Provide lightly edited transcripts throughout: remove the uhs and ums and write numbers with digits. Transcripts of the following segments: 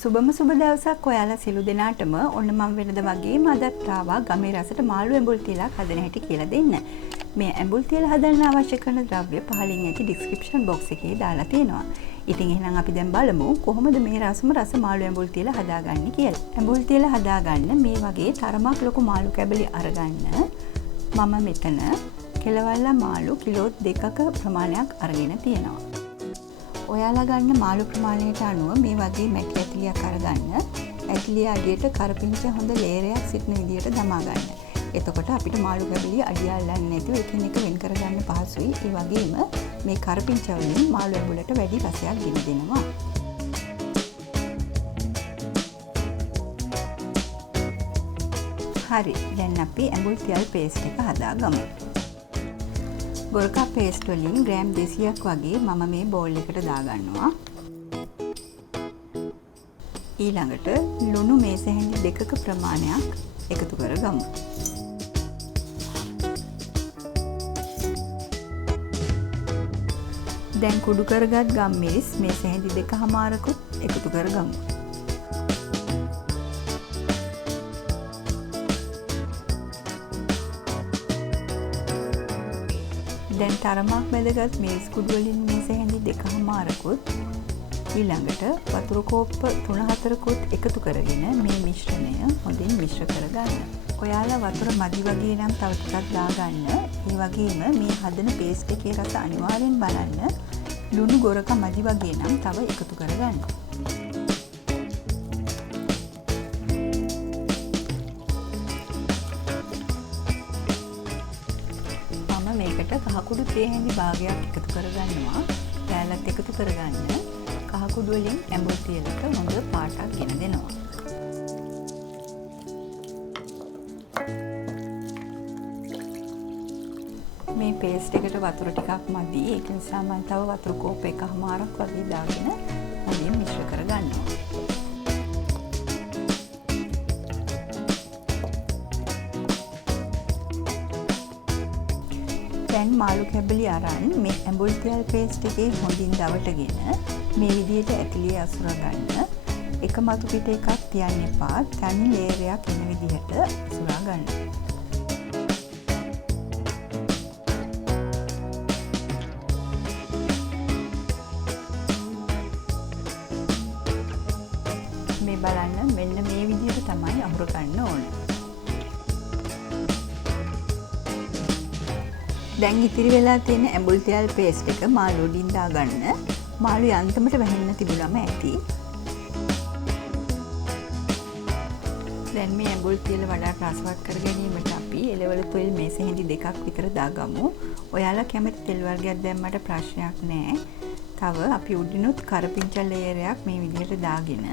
සුබම සුබ දවසක් ඔයාලා සිළු දෙනාටම ඔන්න මම වෙනද වගේම අදත් ආවා ගමේ රසට මාළු ඇඹුල් තියලා හදන හැටි කියලා දෙන්න. මේ ඇඹුල් තියලා හදන්න අවශ්‍ය කරන ද්‍රව්‍ය පහලින් ඇති ඩිස්ක්‍රිප්ෂන් බොක්ස් එකේ දාලා තියෙනවා. ඉතින් එහෙනම් අපි දැන් බලමු කොහොමද මේ රස මාළු ඇඹුල් තියලා හදාගන්නේ කියලා. ඇඹුල් තියලා හදාගන්න මේ වගේ තරමක් ලොකු මාළු කැබලි අරගන්න. මම මෙතන කෙලවල්ලා මාළු කිලෝ 2ක ප්‍රමාණයක් අරගෙන තියෙනවා. ඔයාලා ගන්න මාළු ප්‍රමාණයට අනුව මේ වගේ මැටි ඇතිලියක් අරගන්න. ඇතිලිය අඩියට කරපිංච හොඳ ලේයරයක් සිටින විදියට දමා ගන්න. එතකොට අපිට මාළු කැබලි අඩිය අල්ලන්නේ නැතුව එකින් එක වෙන් කරගන්න පහසුයි. ඒ වගේම මේ කරපිංච වලින් මාළු ඇඹුලට වැඩි රසයක් ගෙන දෙනවා. හරි. දැන් අපි ඇඹුල් තියල් පේස්ට් එක හදාගමු. ගොරකා පේස්ට් වලින් ග්‍රෑම් 200ක් වගේ මම මේ බෝල් එකට දාගන්නවා. ඊළඟට ලුණු මේස හැඳි 2ක ප්‍රමාණයක් එකතු කරගමු. දැන් කුඩු කරගත් ගම්මිරිස් මේස හැඳි 2කමාරකුත් එකතු කරගමු. දැන් තරමක් බැදගත් මිරිස් කුඩු වලින් මේස හැඳි 2කමාරකුත් ඊළඟට වතුර කෝප්ප 3-4කුත් එකතු කරගෙන මේ මිශ්‍රණය හොඳින් මිශ්‍ර කරගන්න. ඔයාලා වතුර මදි වගේ නම් තව ටිකක් දාගන්න. ඒ වගේම මේ හදන පේස්ට් එකේ රස අනිවාර්යෙන් බලන්න. ලුණු ගොරක මදි වගේ නම් තව එකතු කරගන්න. මේකට කහකුඩු තේ හැඳි භාගයක් එකතු කරගන්නවා. පැලත් එකතු කරගන්න. කහකුඩු වලින් ඇඹුල් තියලට හොඳ පාටක් ගෙන දෙනවා. මේ පේස්ට් එකට වතුර ටිකක් මදි. ඒක නිසා මම තව වතුර කෝප් එකමාරක් වගේ දාගෙන හොඳින් මිශ්‍ර කරගන්නවා. දැන් මාළු කැබලි අරන් මේ ඇඹුල් තියල් පේස්ට් එකේ හොඳින් දවටගෙන මේ විදිහට ඇතිලිය අසුර ගන්න. එක මතු පිට එකක් තියන්න එපා. තනි ලේයරයක් එන විදිහට අසුරා ගන්න. මේ බලන්න මෙන්න මේ විදිහට තමයි අහුර ගන්න ඕන. දැන් ඉතිරි වෙලා තියෙන ඇඹුල් තියල් පේස්ට් එක මාළු වලින් දාගන්න. මාළු යන්තමට වැහෙන්න තිබුණම ඇති. දැන් මේ ඇඹුල් තියල වඩා රසවත් කර ගැනීමට අපි එළවලු තෙල් මේස හැඳි 2ක් විතර දාගමු. ඔයාලා කැමති තෙල් වර්ගයක් දැම්මට ප්‍රශ්නයක් නැහැ. තව අපි උඩිනුත් කරපිංචා ලේයරයක් මේ විදිහට දාගෙන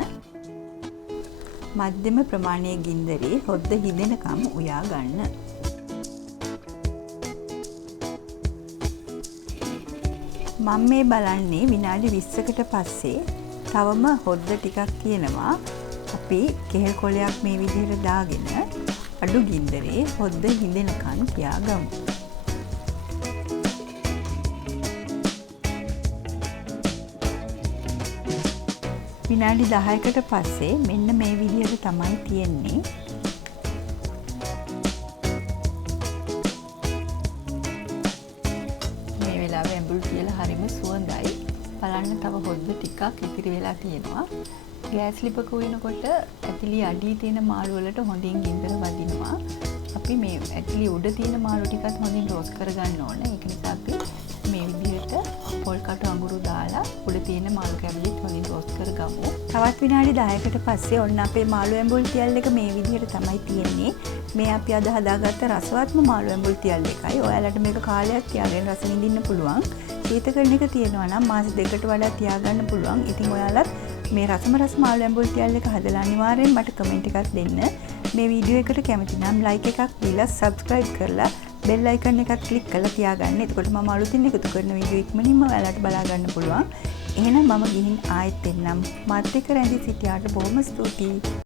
මධ්‍යම ප්‍රමාණයේ ගින්දරේ හොද්ද හිදෙනකම් උයා ගන්න. මම මේ බලන්නේ විනාඩි 20කට පස්සේ තවම හොද්ද ටිකක් තියෙනවා. අපි කෙහෙල් කොලයක් මේ විදිහට දාගෙන අඩු ගින්දරේ හොද්ද හිඳෙනකන් තියාගමු. විනාඩි 10කට පස්සේ මෙන්න මේ විදිහට තමයි තියෙන්නේ. ඇඹුල් තියලා හරිම සුවඳයි. බලන්න තව හොද්ද ටිකක් ඉතිරි වෙලා තියෙනවා. ගෑස් ලිපක උයනකොට ඇතිලි අඩිය තියෙන මාළු වලට හොඳින් ගින්දර වදිනවා. අපි මේ ඇතිලි උඩ තියෙන මාළු ටිකත් හොඳින් රෝස්ට් කරගන්න ඕන. ඒක නිසා අපි මේ විදිහට පොල් කටු අඟුරු දාලා උඩ තියෙන මාළු කැබලිත් හොඳින් රෝස්ට් කරගමු. තවත් විනාඩි 10කට පස්සේ ඔන්න අපේ මාළු ඇඹුල් තියල් එක මේ විදිහට තමයි තියෙන්නේ. මේ අපි අද හදාගත්ත රසවත්ම මාළු ඇඹුල් තියල් එකයි. ඔයාලට මේක කාලයක් තියාගෙන රස විඳින්න පුළුවන්. සීතකරණ එක තියෙනවා නම් මාස 2කට වඩා තියාගන්න පුළුවන්. ඉතින් ඔයාලත් මේ රස මාළු ඇඹුල් තියල් එක හදලා අනිවාර්යෙන් මට කමෙන්ට් එකක් දෙන්න. මේ වීඩියෝ එකට කැමති නම් ලයික් එකක් දීලා සබ්ස්ක්‍රයිබ් කරලා බෙල් අයිකන් එකත් ක්ලික් කරලා තියාගන්න. එතකොට මම අලුතින් එකතු කරන වීඩියෝ ඉක්මනින්ම ඔයාලට බලා ගන්න පුළුවන්. එහෙනම් මම ගිහින් ආයෙත් එන්නම්. මාත් එක්ක රැඳී සිටියාට බොහොම ස්තුතියි.